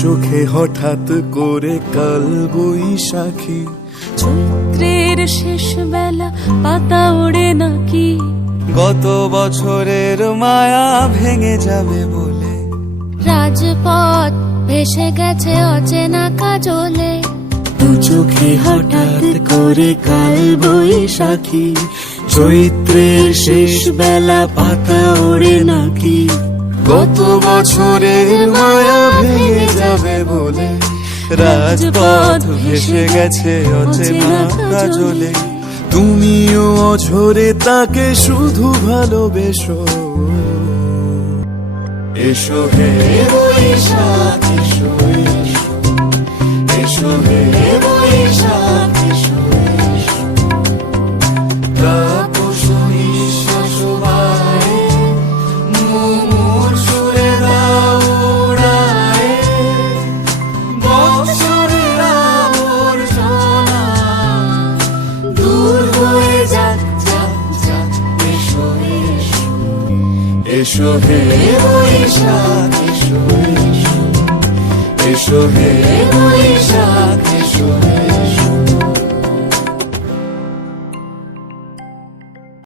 চোখে হঠাৎ করে কাল বৈশাখী, চৈত্রের শেষ বেলা পাতা ওড়ে নাকি, গত বছরের মায়া ভেঙে যাবে বলে, রাজপথ ভেসে গেছে অচেনা কাজলে। দু চোখে হঠাৎ করে কাল বৈশাখী, চৈত্রের শেষ বেলা পাতা ওড়ে নাকি, গত বছরের মায়া ভেঙে যাবে বলে, রাজপথ ভেসে গেছে অচেনা কাজলে। তুমিও অঝরে তাকে শুধু ভালোবেসো, এসো হে বৈশাখ এসো, এসো হে বৈশাখ এসো, তাপস নিঃশ্বাস বায়ে, মুমুর সুরে দাও উড়ায়ে, বৎসরের আবর্জনা দূর হয়ে যাক যাক যাক, এসো এসো, এসো হে বৈশাখ এসো, এসো হে বৈশাখ এসো।